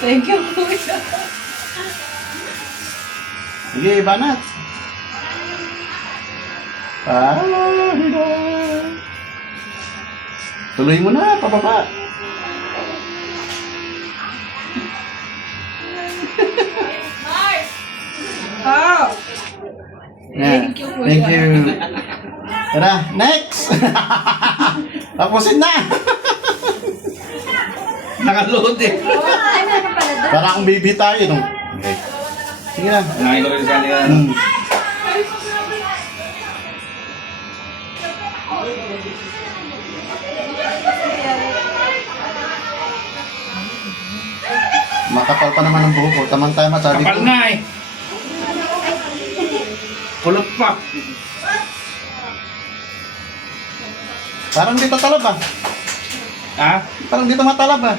Thank you, kuya. Sige, banat. Tuloy mo na, pababa. Oh! Yeah. Thank you, kuya. Thank you. Tara, next! Tapusin na! Nakaload eh. Ay, meron pala doon. Para akong baby tayo, no? Okay. Sige na. Nangain ko rin sa kanila. Hmm. Makapal pa naman ang buhok ko. Tamang-tama sabi ko. Kapal na eh. Kulot pa. Parang dito talab ah. Ha? Parang dito matalab ah.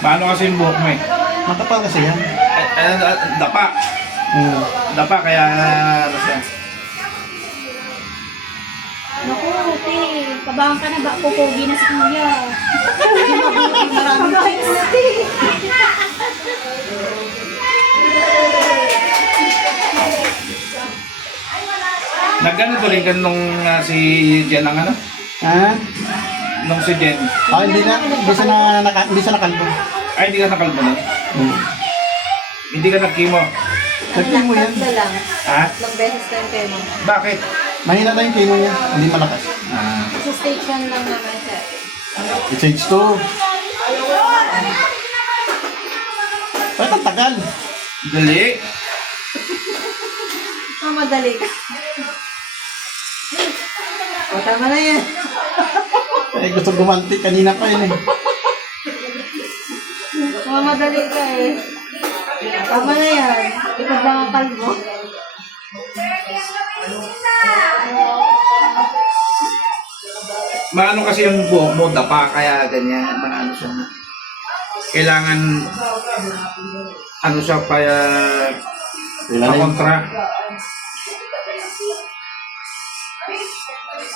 Paano kasi yung buhok mo eh? Makapal kasi yan. Dapa. Hmm. Dapa kaya ano siya. Naku, te. Kabahan ka na ba? Pupogi na si kuya. Marami tayos na, te. Nagganito rin ka nung si Jen ang ano? Ha? Nung si Jen. Ah, hindi siya nakalbo. Ay, hindi ka nakalbo na. Hmm. Hindi ka nag-chemo. Nagpin mo yan. Tatlo lang. Ha? Tatlong beses na yung chemo. Bakit? Mahina na yung chemo niya. Hindi malakas. Ah. Sa stage 1 lang naman siya. Stage 2. Bakit ang tagal? Dali. Madali ka. O, tama na yan. Eh, gusto gumanti. Kanina pa yun eh. Madali ka eh. Tama na yan. Ikot lang ang kalbo. Maano kasi yung buhok mo, dapa, kaya ganyan, maano siya. Kailangan, ano siya, kaya, kontra.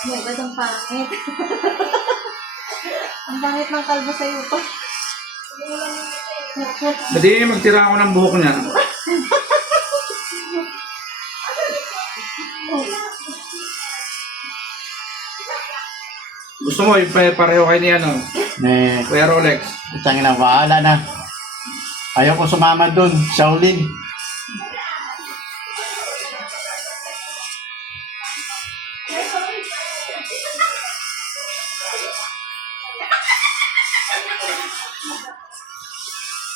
May ba't ang pangit? Ang pangit ng kalbo sa'yo pa. Pwede magtira ako ng buhok niya. Gusto mo, pareho kayo ni ano, Eh, Kuya Rolex. tangin na, bahala na. Ayaw ko sumama dun. Shaolin.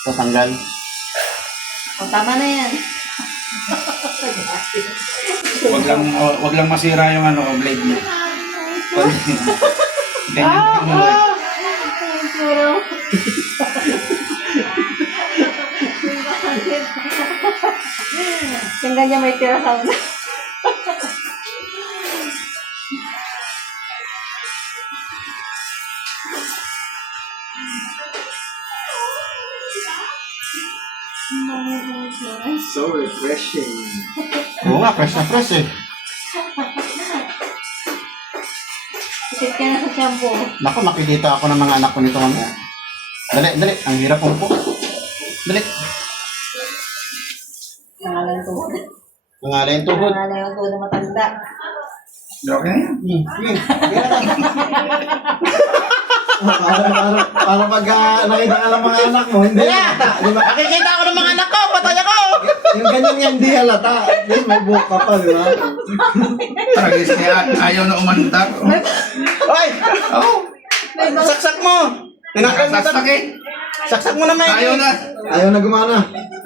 Tatanggal. O, tama na yan. Wag lang masira yung ano, blade mo. Ganyan mo. Puro. Yung ganyan may tira sa una. So refreshing. Oo nga, fresh na fresh eh. Isip ka na sa shampoo. Naku, makikita ako ng mga anak ko nito mamaya. Dali, dali. Ang hirap po. Dali. Nangalan yung tuhod. Nangalay yung tuhod. Nangalan yung tuhod na matanda. Okay na yan. Sige. Para pag nakita ka ng mga anak mo, hindi halata. Di ba? Nakikita ako ng mga anak ko, patay ako! Yung ganyan yan, hindi halata. Then may buhok ka pa, di ba? Tragis niya, ayaw na umandar. Hoy! Oh! Saksak mo! Tinanggal mo Saksak eh. Saksak mo na may... Ayaw na. Ayaw na gumana.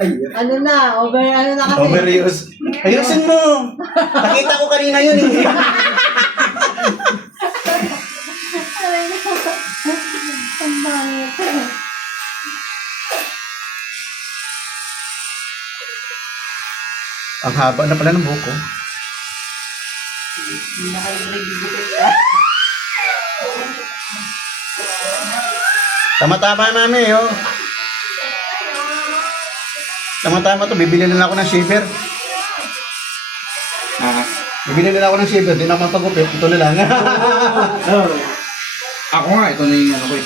Ay, Ano na? Ano na kasi? overuse. Ayusin mo! Nakita ko kanina yun eh. Ang bangit. Ang haba na pala ng buhok ko. Tama-tama mami, oh. Tama-tama to, bibili na lang ako ng shaver. Bibili na lang ako ng shaver, di na ako magpagupit. Ito na lang. Ako nga, ito na yung ano ko eh.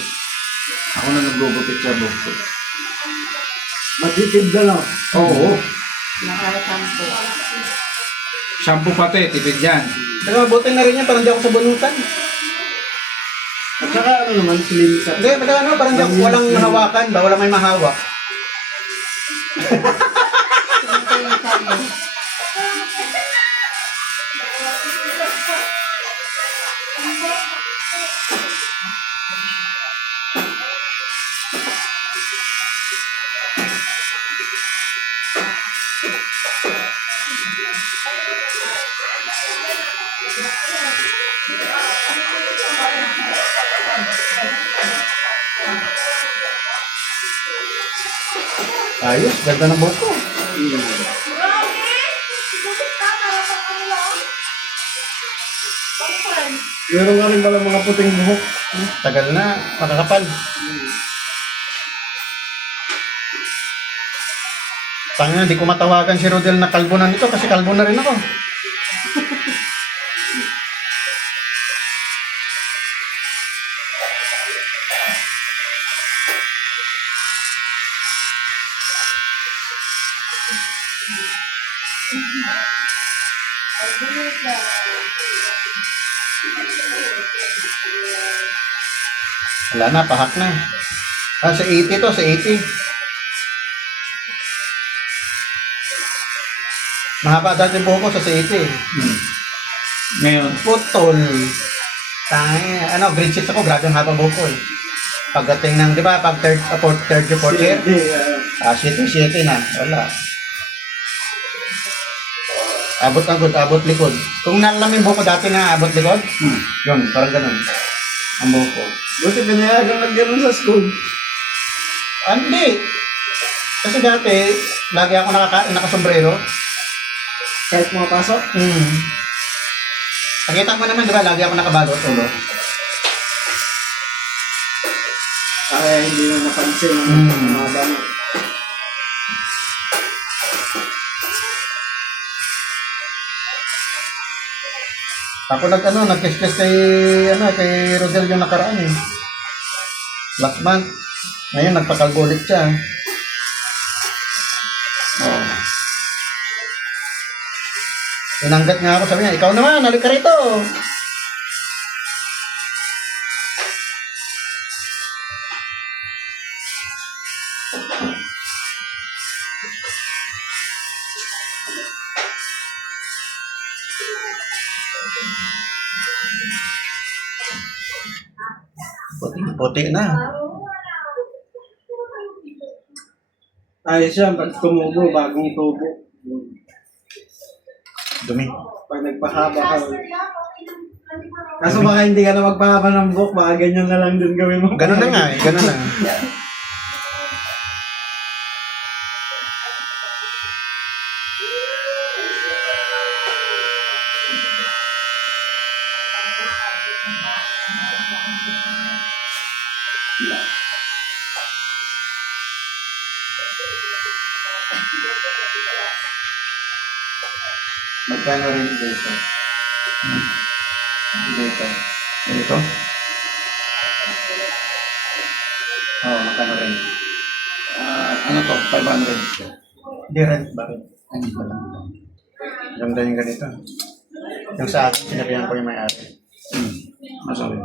Ako na nagbubupit sa buhok ko. Matitid na lang. Oo. Nakasampo. Shampoo pati, tipid yan. Pero buti na rin yan, parang di ako sabunutan. At saka ano naman, clean ka. Hindi, parang ano, parang di ako walang hawakan ba, walang may mahawak. Ito yung sa'yo. Ayos, ganda ng buhok ko. Meron nga rin pala mga puting buhok. Tagal na, makakapal. Tangina, hindi ko matawagan si Rodel na kalbo na nito kasi kalbo na rin ako. Wala na, pahak na. Ah, sa 80 to, sa 80. Mahaba dati buhok ko sa 80. Ngayon, Putol. Tangina, ano, grade 6 ako, grabe ang haba buhok ko eh. Pagdating ng, di ba, pag third year, fourth year, 7 na, wala. Abot ang good, abot likod. Kung nalamin buhok ko dati na abot likod, yun, parang ganun. Ang buhok ko. Buti pinayagang nag-ganon sa school. Hindi. Kasi dati, lagi ako nakasombrero. Kahit pumapasok. Nakita mo naman, di ba, lagi ako nakabalot ulo. Kaya hindi na napansin ng mga bana. Ako nag-test kay Rodel yung nakaraan eh. Last month. Ngayon, nagpakalbo ulit siya. Oh. Inanggat nga ako, sabi niya, ikaw naman, halik ka rito. Puti na. Ayos yan, pag tumubo, bagong tubo. Dumi. Pag nagpahaba ka. Kaso baka hindi ka na magpahaba ng buhok, baka ganyan na lang din gawin mo. Ganun na nga eh, ganun na. Magkano rin dito? Dito. ito. Oo, magkano rin? Ano to? 500. Hindi rent ba rin? Ano ba lang? Ganda yung ganito. Yung sa akin, sinabihan ko yung may-ari. Masabi.